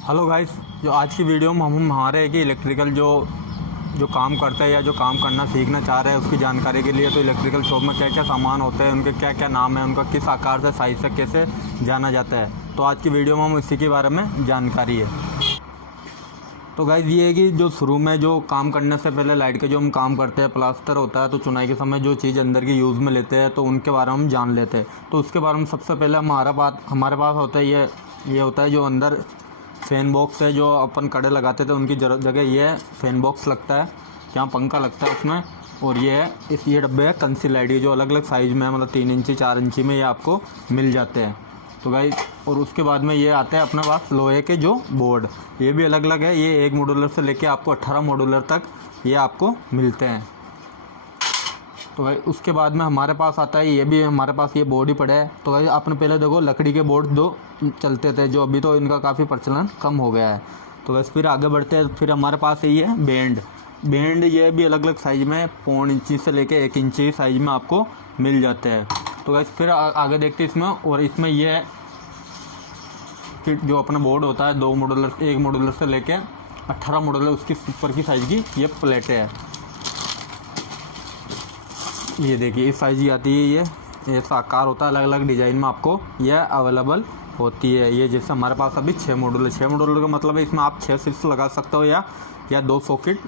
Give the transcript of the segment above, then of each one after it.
Hello guys, जो आज की वीडियो में हम हमारे कि इलेक्ट्रिकल जो काम करते हैं या जो काम करना सीखना चाह रहे हैं उसकी जानकारी के लिए, तो इलेक्ट्रिकल शॉप में क्या क्या सामान होते हैं, उनके क्या क्या नाम है, उनका किस आकार से साइज़ से कैसे जाना जाता है, तो आज की वीडियो में हम इसी के बारे में जानकारी है। तो गाइस ये है कि जो शुरू में जो काम करने से पहले लाइट के जो हम काम करते हैं, प्लास्टर होता है, तो चुनाई के समय जो चीज़ अंदर की यूज़ में लेते हैं तो उनके बारे में हम जान लेते हैं। तो उसके बारे में सबसे पहले हमारे पास होता है ये होता है जो अंदर फ़ैन बॉक्स है, जो अपन कड़े लगाते थे उनकी जगह ये फ़ैन बॉक्स लगता है, यहाँ पंखा लगता है उसमें। और ये डब्बे है कंसील लाइट, ये जो अलग अलग साइज़ में है, मतलब 3 इंची 4 इंची में ये आपको मिल जाते हैं। तो गाइस, और उसके बाद में ये आते हैं अपने पास लोहे के जो बोर्ड, ये भी अलग अलग है, ये 1 मॉड्यूलर से लेके आपको 18 मॉड्यूलर तक ये आपको मिलते हैं। तो भाई उसके बाद में हमारे पास आता है, ये भी हमारे पास ये बोर्ड ही पड़े है। तो भाई आपने पहले देखो लकड़ी के बोर्ड दो चलते थे, जो अभी तो इनका काफ़ी प्रचलन कम हो गया है। तो बस फिर आगे बढ़ते हैं, फिर हमारे पास ये है बैंड, ये भी अलग अलग साइज़ में 0.5 इंची से लेके 1 इंची साइज़ में आपको मिल जाते हैं। तो बस फिर आगे देखते हैं इसमें, और इसमें ये है कि जो अपना बोर्ड होता है 2 मॉड्यूलर, 1 मॉड्यूलर से लेके 18 मॉड्यूलर, उसकी ऊपर की साइज़ की ये प्लेटें हैं। ये देखिए इस साइज़ की आती है, ये ऐसा आकार होता है, अलग अलग डिज़ाइन में आपको यह अवेलेबल होती है। ये जैसे हमारे पास अभी 6 मॉड्यूलर का मतलब है इसमें आप 6 स्विच लगा सकते हो, या 2 सॉकेट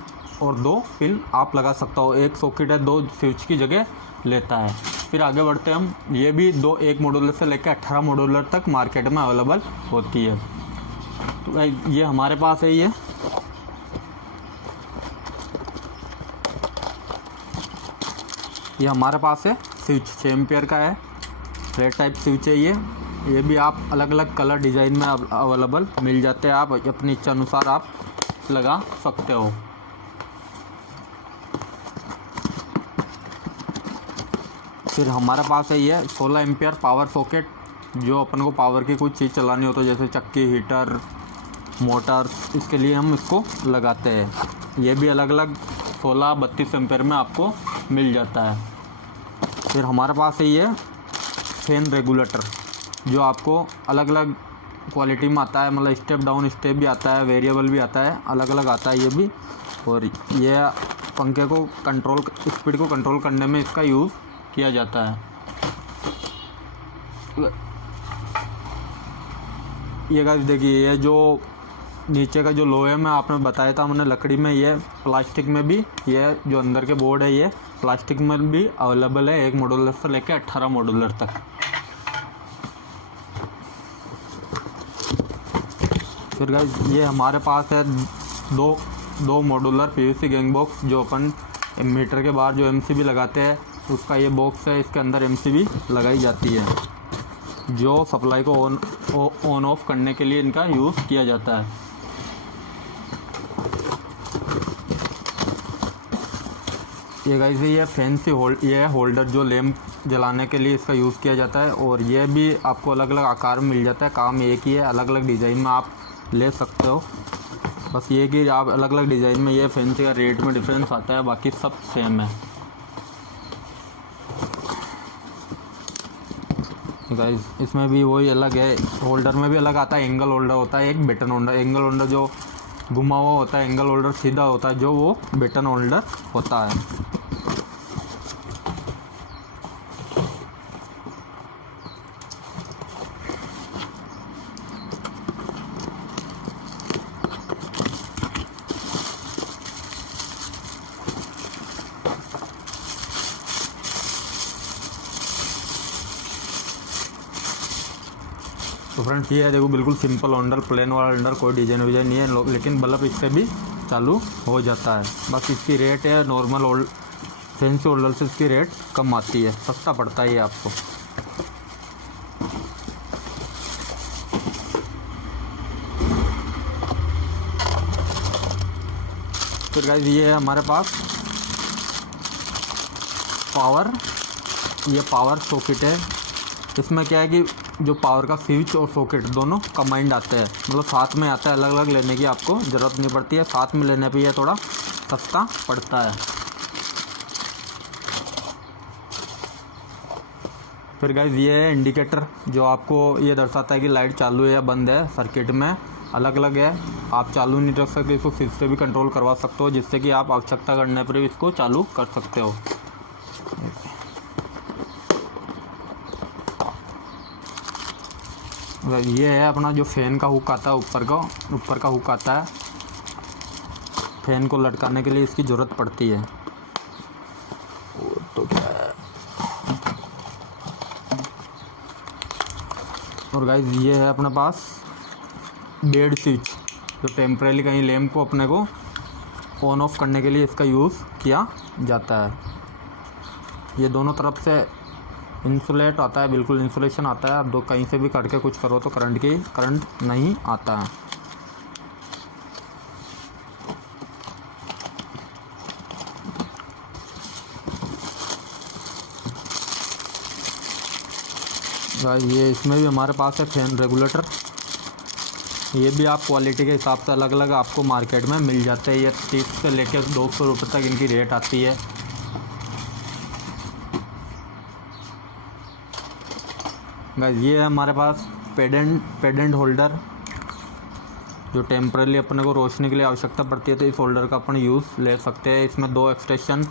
और 2 पिन आप लगा सकते हो। 1 सॉकेट है 2 स्विच की जगह लेता है। फिर आगे बढ़ते हैं हम, ये भी 1 मॉड्यूलर से लेकर 18 मॉड्यूलर तक मार्केट में अवेलेबल होती है। तो ये हमारे पास है, ये हमारे पास है स्विच 6 एम्पियर का है, फ्लैट टाइप स्विच है ये भी आप अलग अलग कलर डिज़ाइन में अवेलेबल मिल जाते हैं, आप अपनी इच्छा अनुसार आप लगा सकते हो। फिर हमारे पास है ये 16 एम्पियर पावर सॉकेट, जो अपन को पावर की कुछ चीज़ चलानी हो तो जैसे चक्की, हीटर, मोटर, इसके लिए हम इसको लगाते हैं। ये भी अलग अलग 16-32 एम्पियर में आपको मिल जाता है। फिर हमारे पास है ये फैन रेगुलेटर, जो आपको अलग अलग क्वालिटी में आता है, मतलब स्टेप डाउन स्टेप भी आता है, वेरिएबल भी आता है, अलग अलग आता है ये भी। और ये पंखे को स्पीड को कंट्रोल करने में इसका यूज़ किया जाता है। ये गाइस देखिए, ये जो नीचे का जो लोहे में आपने बताया था हमने लकड़ी में, ये प्लास्टिक में भी, ये जो अंदर के बोर्ड है ये प्लास्टिक में भी अवेलेबल है, 1 मॉड्यूलर से लेकर 18 मॉड्यूलर तक। फिर गाइस ये हमारे पास है दो मॉड्यूलर पीवीसी गैंग बॉक्स, जो अपन मीटर के बाहर जो एमसीबी लगाते हैं उसका ये बॉक्स है, इसके अंदर एमसीबी लगाई जाती है, जो सप्लाई को ऑन ऑफ करने के लिए इनका यूज़ किया जाता है। ये गाइस ये फैंसी होल्डर, जो लैंप जलाने के लिए इसका यूज़ किया जाता है, और ये भी आपको अलग अलग आकार में मिल जाता है, काम एक ही है, अलग अलग डिज़ाइन में आप ले सकते हो। बस ये कि आप अलग अलग डिज़ाइन में, ये फैंसी का रेट में डिफरेंस आता है, बाकी सब सेम है। गाइस इसमें भी वही अलग है, होल्डर में भी अलग आता है, एंगल होल्डर होता है, एक बटन होल्डर। एंगल होल्डर जो घुमा हुआ होता है, एंगल होल्डर सीधा होता है, जो वो बटन होल्डर होता है। तो फ्रेंड्स ये है, देखो बिल्कुल सिंपल होल्डर, प्लेन वाला होल्डर, कोई डिज़ाइन विजाइन नहीं है, लेकिन बल्ब इससे भी चालू हो जाता है। बस इसकी रेट है नॉर्मल फैंसी होल्डर से इसकी रेट कम आती है, सस्ता पड़ता है ये आपको। फिर गाइस ये है हमारे पास पावर सॉकेट है। इसमें क्या है कि जो पावर का स्विच और सॉकेट दोनों कंबाइंड आते हैं, मतलब साथ में आता है, अलग अलग लेने की आपको ज़रूरत नहीं पड़ती है, साथ में लेने पे ये थोड़ा सस्ता पड़ता है। फिर गाइस ये है इंडिकेटर, जो आपको ये दर्शाता है कि लाइट चालू है या बंद है सर्किट में। अलग अलग है, आप चालू नहीं रख सकते, इसको स्विच से भी कंट्रोल करवा सकते हो, जिससे कि आप आवश्यकता करने पर भी इसको चालू कर सकते हो। ये है अपना जो फैन का हुक आता है, ऊपर का हुक आता है, फैन को लटकाने के लिए इसकी ज़रूरत पड़ती है। तो क्या है, और गाइस ये है अपने पास बेड स्विच, जो टेम्परेली कहीं लैंप को अपने को ऑन ऑफ करने के लिए इसका यूज़ किया जाता है। ये दोनों तरफ से इंसुलेट आता है, बिल्कुल इंसुलेशन आता है। आप दो कहीं से भी कट के कुछ करो तो करंट नहीं आता है। ये इसमें भी हमारे पास है फैन रेगुलेटर। ये भी आप क्वालिटी के हिसाब से अलग अलग आपको मार्केट में मिल जाते हैं। ये 30 से लेकर 200 रुपये तक इनकी रेट आती है। गाइस ये है हमारे पास पेडेंट होल्डर, जो टेम्परेली अपने को रोशनी के लिए आवश्यकता पड़ती है, तो इस होल्डर का अपन यूज़ ले सकते हैं। इसमें 2 एक्सटेंशन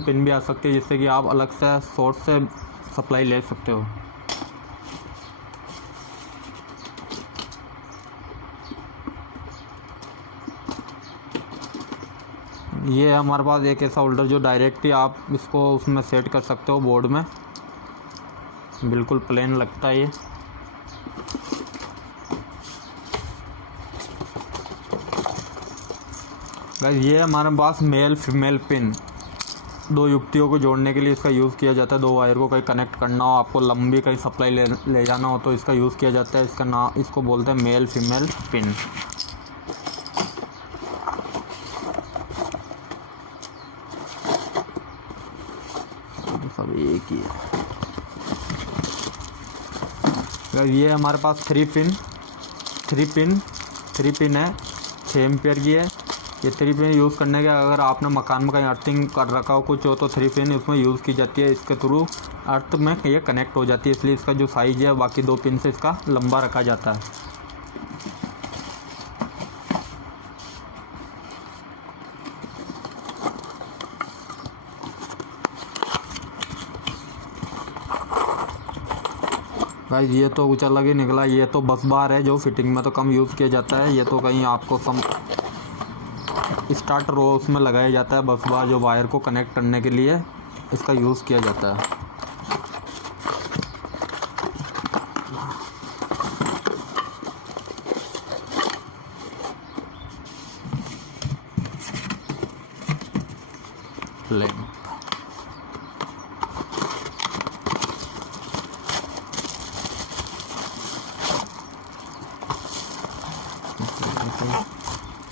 पिन भी आ सकती है, जिससे कि आप अलग से सोर्स से सप्लाई ले सकते हो। ये है हमारे पास एक ऐसा होल्डर जो डायरेक्ट ही आप इसको उसमें सेट कर सकते हो बोर्ड में, बिल्कुल प्लेन लगता है ये। गाइस ये हमारे पास मेल फीमेल पिन, 2 युक्तियों को जोड़ने के लिए इसका यूज़ किया जाता है। 2 वायर को कहीं कनेक्ट करना हो, आपको लंबी कहीं सप्लाई ले जाना हो तो इसका यूज़ किया जाता है। इसको बोलते हैं मेल फीमेल पिन। सब एक ही है। ये हमारे पास 3 पिन है, 6 एम्पियर की है। ये 3 पिन यूज़ करने के, अगर आपने मकान में कहीं अर्थिंग कर रखा हो कुछ हो तो 3 पिन उसमें यूज़ की जाती है। इसके थ्रू अर्थ में ये कनेक्ट हो जाती है, इसलिए इसका जो साइज़ है बाकी 2 पिन से इसका लंबा रखा जाता है। गाइस ये तो कुछ अलग ही निकला। ये तो बस बार है, जो फिटिंग में तो कम यूज़ किया जाता है। ये तो कहीं आपको स्टार्टर हो उसमें लगाया जाता है बस बार, जो वायर को कनेक्ट करने के लिए इसका यूज़ किया जाता है। लैंप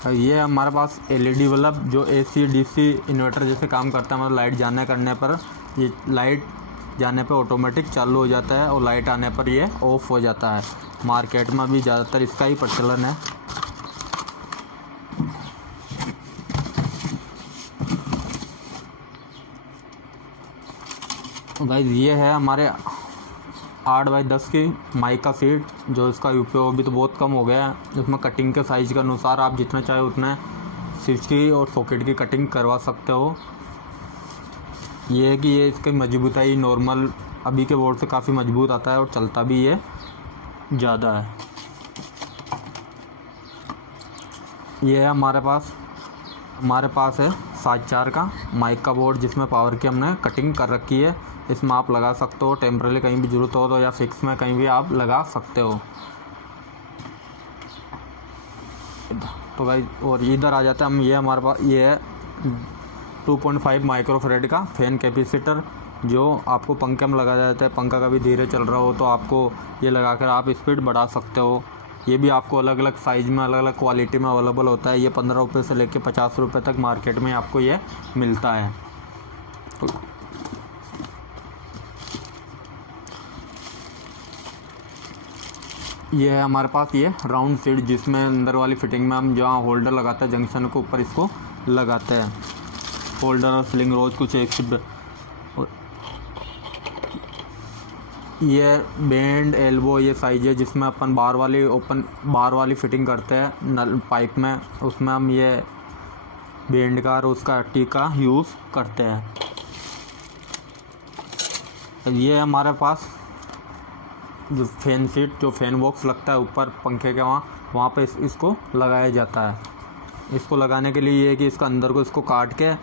ये हमारे पास एलईडी बल्ब, जो एसी डीसी इन्वर्टर जैसे काम करता है। मतलब लाइट जाने करने पर, ये लाइट जाने पर ऑटोमेटिक चालू हो जाता है और लाइट आने पर ये ऑफ हो जाता है। मार्केट में भी ज़्यादातर इसका ही प्रचलन है। गाइस ये है हमारे 8x10 की माइका सीट, जो इसका उपयोग अभी तो बहुत कम हो गया है। इसमें कटिंग के साइज़ के अनुसार आप जितना चाहे उतना स्विच की और सॉकेट की कटिंग करवा सकते हो। ये है कि ये इसकी मजबूताई नॉर्मल अभी के बोर्ड से काफ़ी मजबूत आता है और चलता भी ये ज़्यादा है। ये है हमारे पास है 7/4 का माइका बोर्ड, जिसमें पावर की हमने कटिंग कर रखी है। इसमें आप लगा सकते हो, टेम्परेरी कहीं भी ज़रूरत हो तो, या फिक्स में कहीं भी आप लगा सकते हो। तो भाई और इधर आ जाते हैं हम। ये हमारे पास ये है 2.5 माइक्रोफैराड का फैन कैपेसिटर, जो आपको पंखे में लगाया जाता है। पंखा कभी धीरे चल रहा हो तो आपको ये लगाकर आप स्पीड बढ़ा सकते हो। ये भी आपको अलग अलग साइज़ में, अलग अलग क्वालिटी में अवेलेबल होता है। ये 15 रुपये से लेकर 50 रुपये तक मार्केट में आपको ये मिलता है। तो ये है हमारे पास ये राउंड सीट, जिसमें अंदर वाली फिटिंग में हम जहाँ होल्डर लगाते हैं जंक्शन के ऊपर इसको लगाते हैं। होल्डर और स्लिंग रोज कुछ एक ये बैंड एल्बो ये साइज है जिसमें अपन बार वाली ओपन बार वाली फिटिंग करते हैं नल पाइप में, उसमें हम ये बैंड का और उसका टी का यूज़ करते हैं। ये हमारे पास जो फैन सीट जो फैन बॉक्स लगता है ऊपर पंखे के वहाँ पे इसको लगाया जाता है। इसको लगाने के लिए ये है कि इसका अंदर को इसको काट के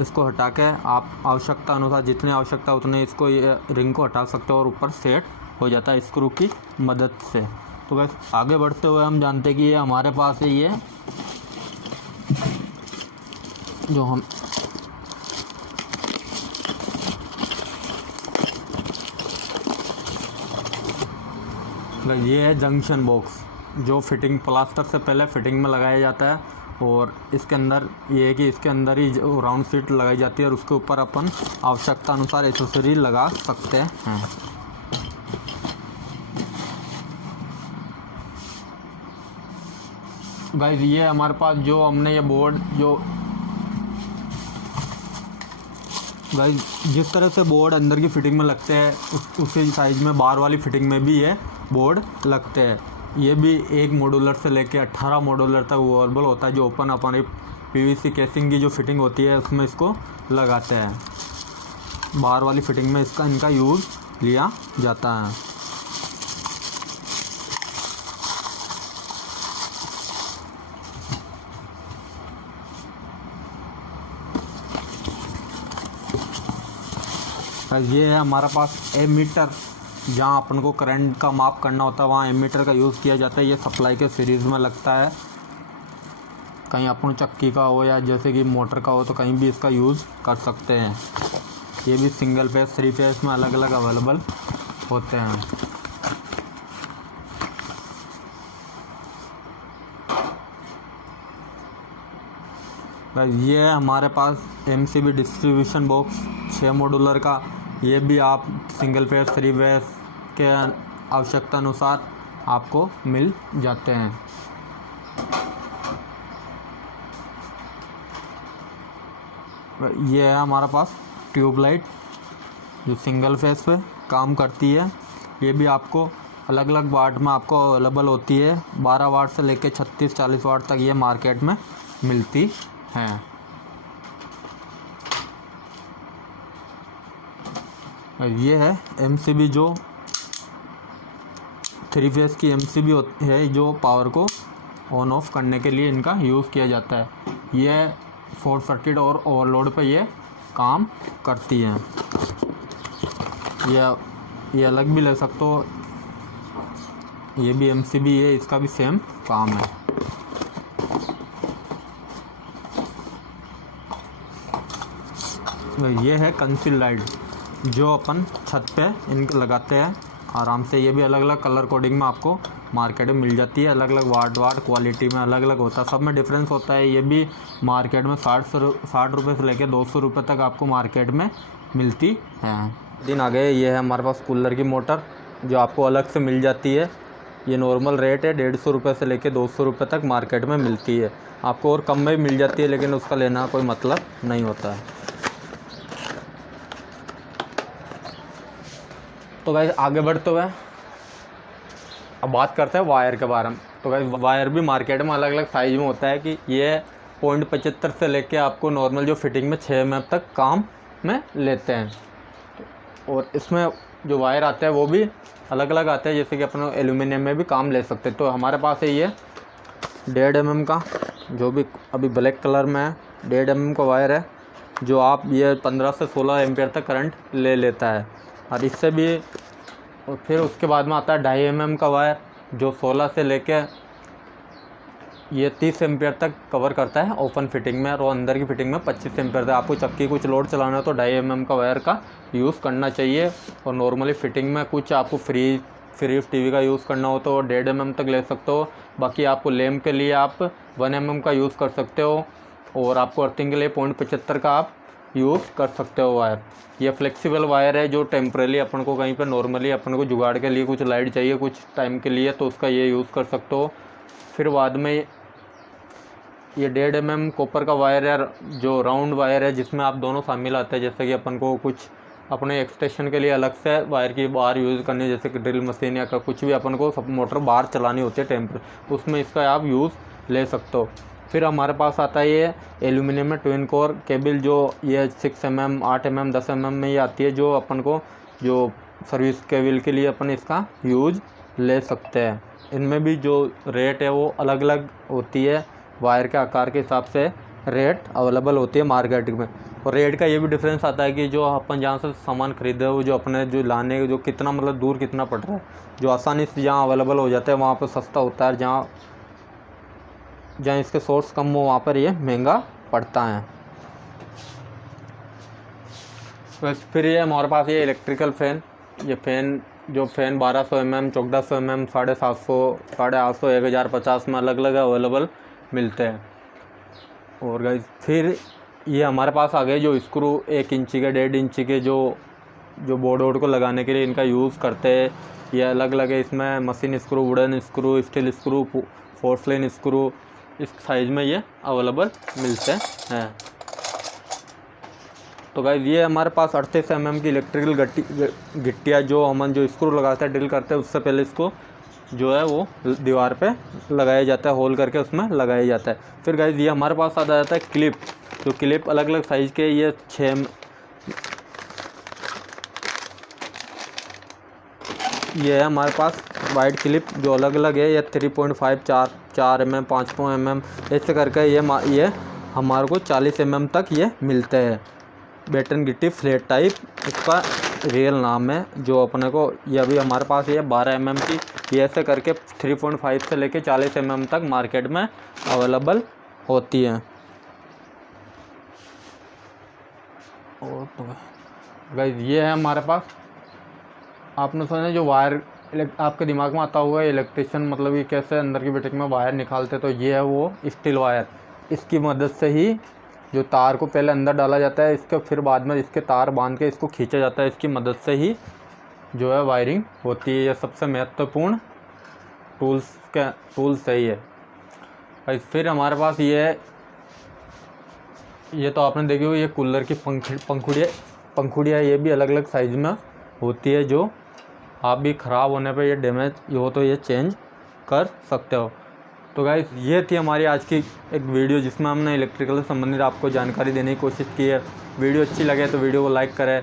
इसको हटा के आप आवश्यकता अनुसार जितनी आवश्यकता उतने इसको ये रिंग को हटा सकते हो और ऊपर सेट हो जाता है स्क्रू की मदद से। तो बस आगे बढ़ते हुए हम जानते हैं कि ये हमारे पास है ये जो हम ये है जंक्शन बॉक्स जो फिटिंग प्लास्टर से पहले फिटिंग में लगाया जाता है। और इसके अंदर ये है कि इसके अंदर ही राउंड सीट लगाई जाती है और उसके ऊपर अपन आवश्यकता अनुसार एक्सेसरी लगा सकते हैं। गाइस ये हमारे पास जो हमने ये बोर्ड जो गाइस जिस तरह से बोर्ड अंदर की फिटिंग में लगते हैं उसी साइज में बाहर वाली फिटिंग में भी ये बोर्ड लगते हैं। ये भी एक मॉड्यूलर से लेके 18 मॉड्यूलर तक अवेलेबल होता है जो ओपन अपन पीवीसी केसिंग की जो फिटिंग होती है उसमें इसको लगाते हैं। बाहर वाली फिटिंग में इनका यूज़ लिया जाता है। ये है हमारे पास एमीटर, जहाँ अपन को करंट का माप करना होता है वहाँ एमीटर का यूज़ किया जाता है। ये सप्लाई के सीरीज़ में लगता है, कहीं अपन चक्की का हो या जैसे कि मोटर का हो तो कहीं भी इसका यूज़ कर सकते हैं। ये भी सिंगल फेस 3 फेस में अलग अलग अवेलेबल होते हैं। ये है हमारे पास MCB डिस्ट्रीब्यूशन बॉक्स 6 मॉड्यूलर का। ये भी आप सिंगल फेस 3 फेस के आवश्यकता अनुसार आपको मिल जाते हैं। ये है हमारे पास ट्यूबलाइट जो सिंगल फेस पे काम करती है। ये भी आपको अलग अलग वाट में आपको अवेलेबल होती है। 12 वाट से लेकर 36-40 वाट तक ये मार्केट में मिलती हैं। ये है MCB जो 3 फेस की MCB है जो पावर को ऑन ऑफ करने के लिए इनका यूज़ किया जाता है। ये शॉर्ट सर्किट और ओवरलोड पे ये काम करती है। ये अलग भी ले सकते हो। ये भी MCB है, इसका भी सेम काम है। ये है कंसील लाइट जो अपन छत पे इनके लगाते हैं आराम से। ये भी अलग अलग कलर कोडिंग में आपको मार्केट में मिल जाती है। अलग अलग वाट क्वालिटी में अलग अलग होता है, सब में डिफरेंस होता है। ये भी मार्केट में 60 रुपये से लेकर 200 रुपये तक आपको मार्केट में मिलती है। दिन आ गए। ये है हमारे पास कूलर की मोटर जो आपको अलग से मिल जाती है। ये नॉर्मल रेट है 150 रुपये से लेकर 200 रुपये तक मार्केट में मिलती है। आपको और कम में मिल जाती है लेकिन उसका लेना कोई मतलब नहीं होता है। तो गाइस आगे बढ़ते हुए अब बात करते हैं वायर के बारे में। तो गाइस वायर भी मार्केट में अलग अलग साइज़ में होता है कि ये 0.75 से लेके आपको नॉर्मल जो फिटिंग में 6 mm तक काम में लेते हैं। और इसमें जो वायर आते हैं वो भी अलग अलग आते हैं, जैसे कि अपन एल्यूमिनियम में भी काम ले सकते हैं। तो हमारे पास है ये 1.5 mm का जो भी अभी ब्लैक कलर में है, 1.5 mm का वायर है जो आप ये 15 से 16 एम्पियर तक करंट ले लेता है। और इससे भी और फिर उसके बाद में आता है 2.5 mm का वायर जो 16 से लेके ये 30 एम्पियर तक कवर करता है ओपन फिटिंग में। और अंदर की फिटिंग में 25 एम्पियर तक। आपको चक्की कुछ लोड चलाना है तो 2.5 mm का वायर का यूज़ करना चाहिए। और नॉर्मली फिटिंग में कुछ आपको फ्रिज टीवी का यूज़ करना हो तो 1.5 mm तक ले सकते हो। बाकी आपको लैम्प के लिए आप 1 mm का यूज़ कर सकते हो। और आपको अर्थिंग के लिए 0.75 का आप यूज़ कर सकते हो वायर। ये फ्लेक्सिबल वायर है जो टेम्परेली अपन को कहीं पे नॉर्मली अपन को जुगाड़ के लिए कुछ लाइट चाहिए कुछ टाइम के लिए तो उसका ये यूज़ कर सकते हो। फिर बाद में ये 1.5 mm कॉपर का वायर है जो राउंड वायर है जिसमें आप दोनों शामिल आते हैं। जैसे कि अपन को कुछ अपने एक्सटेंशन के लिए अलग से वायर की बार यूज़ करनी, जैसे कि ड्रिल मशीन या कुछ भी अपन को सब मोटर बार चलानी होती है टेम्पर, उसमें इसका आप यूज़ ले सकते हो। फिर हमारे पास आता है ये एल्यूमिनियम में ट्विन कोर केबल, जो ये 6 mm 8 mm 10 mm में ये आती है, जो अपन को जो सर्विस केबल के लिए अपन इसका यूज़ ले सकते हैं। इनमें भी जो रेट है वो अलग अलग होती है, वायर के आकार के हिसाब से रेट अवेलेबल होती है मार्केट में। और रेट का ये भी डिफरेंस आता है कि जो अपन जहाँ से सामान खरीदे वो जो अपने जो लाने जो कितना मतलब दूर कितना पड़ रहा है, जो आसानी से जहाँ अवेलेबल हो जाता है वहाँ पर सस्ता होता है, जहाँ इसके सोर्स कम हो वहाँ पर ये महंगा पड़ता है। बस फिर ये हमारे पास ये इलेक्ट्रिकल फ़ैन, ये फ़ैन 1200 mm 1400 mm 750 850 1050 में अलग अलग अवेलेबल मिलते हैं। और गाइस फिर ये हमारे पास आ गए जो स्क्रू 1 इंची के 1.5 इंची के जो बोर्ड वोर्ड को लगाने के लिए इनका यूज़ करते हैं। ये अलग अलग है, इसमें machine screw, wooden screw, steel screw, porcelain screw, इस साइज़ में ये अवेलेबल मिलते हैं। तो गाइस ये हमारे पास 38 mm की इलेक्ट्रिकल गिट्टियाँ जो हम जो स्क्रू लगाते हैं ड्रिल करते हैं, उससे पहले इसको जो है वो दीवार पे लगाया जाता है, होल करके उसमें लगाया जाता है। फिर गाइस ये हमारे पास आ जाता है क्लिप, जो क्लिप अलग अलग साइज़ के, ये 6 ये है हमारे पास वाइड क्लिप जो अलग अलग है, ये 3.5 4 mm 5 mm ऐसे करके ये हमारे को 40 mm तक ये मिलते हैं। बैटन गिट्टी फ्लैट टाइप इसका रियल नाम है, जो अपने को ये अभी हमारे पास ये 12 mm की, ये ऐसे करके 3.5 से लेके 40 mm तक मार्केट में अवेलेबल होती है। और तो गाइस ये है हमारे पास, आपने सुना जो वायर आपके दिमाग में आता होगा इलेक्ट्रिशियन मतलब ये कैसे अंदर की बैटरी में वायर निकालते, तो ये है वो स्टील वायर। इसकी मदद से ही जो तार को पहले अंदर डाला जाता है, इसके फिर बाद में इसके तार बांध के इसको खींचा जाता है, इसकी मदद से ही जो है वायरिंग होती है। यह सबसे महत्वपूर्ण टूल्स सही है। और फिर हमारे पास ये तो आपने देखी हुई ये कूलर की पंखुड़ियाँ ये भी अलग अलग साइज़ में होती है, जो आप भी ख़राब होने पे ये डैमेज हो तो ये चेंज कर सकते हो। तो गाइस ये थी हमारी आज की एक वीडियो, जिसमें हमने इलेक्ट्रिकल से संबंधित आपको जानकारी देने की कोशिश की है। वीडियो अच्छी लगे तो वीडियो को लाइक करें,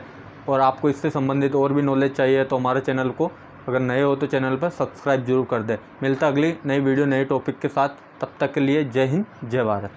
और आपको इससे संबंधित और भी नॉलेज चाहिए तो हमारे चैनल को अगर नए हो तो चैनल पर सब्सक्राइब जरूर कर दें। मिलता अगली नई वीडियो नए टॉपिक के साथ, तब तक के लिए जय हिंद जय भारत।